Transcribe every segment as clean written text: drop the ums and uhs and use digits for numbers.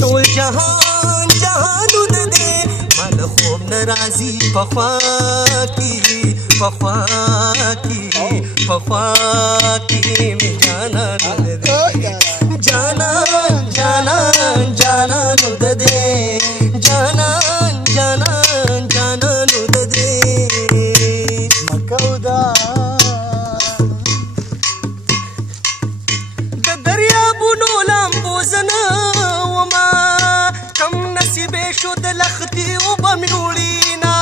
ټول جهان جهانونه دې مال خوب نه راځي په خوا کې په خوا کې په خوا کې مې جانانونه دې جانان جانان جانانونه دې جانان جانان جانانونه دې مکودا د دریابونو لامبوزنه وما کم نصیبې شو د لختي اوبه مې وړینا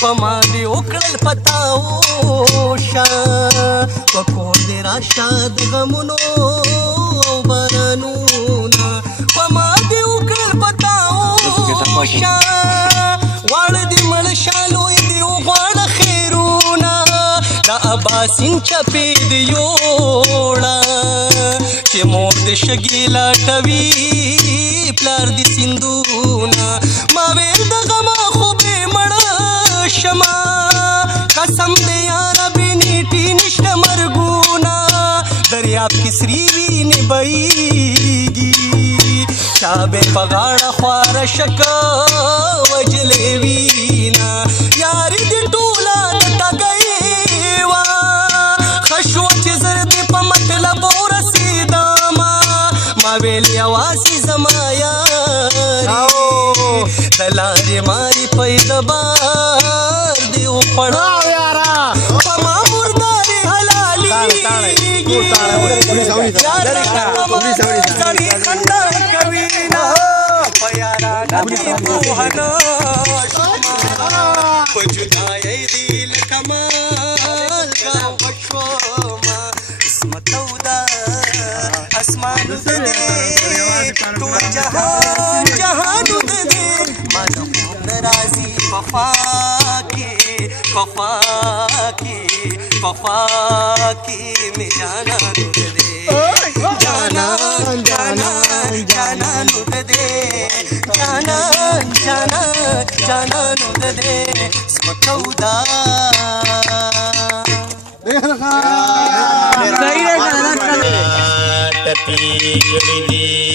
په ما دې وکړل پتاوشه په کور دې راشه د غمونو او بارانونه په ما دې وکړل پتاوشه واړه دې مړ شه لوی دې وغواړه خیرونه د اباسین چپې دې یوړه چې مور دې شګې لاټوي پلار دې سیندونه ما ویل د غمه خو بې مړه شمه قسم دې یاره بې نیټې نشته مرګونه دریاب کې سرې وینې بهیږي چا به په غاړه خواره شکه وجلې وینا یارې دې ټوله د ټګۍ وه ښه شوه چې زر دې په مطلب ورسېدمه ما ویل یوازې زما یارې د لارې مارې پیدبار دې وخوړه په ما مردارې حلالېږي سړي خندا کوي نه په یارانه دې پوهه نه شومه په جدایۍ دې لکه مالګه وشومه عصمته ده اسمانو ده دې ټول جهان جهانونه دې ما د خوب نه راځي په خوا کې په خوا کې په خوا کې مې جانانونه دې جانان جانان جانانونه دې جانان جانان جانانونه دې سمته ده ټپي کړي دي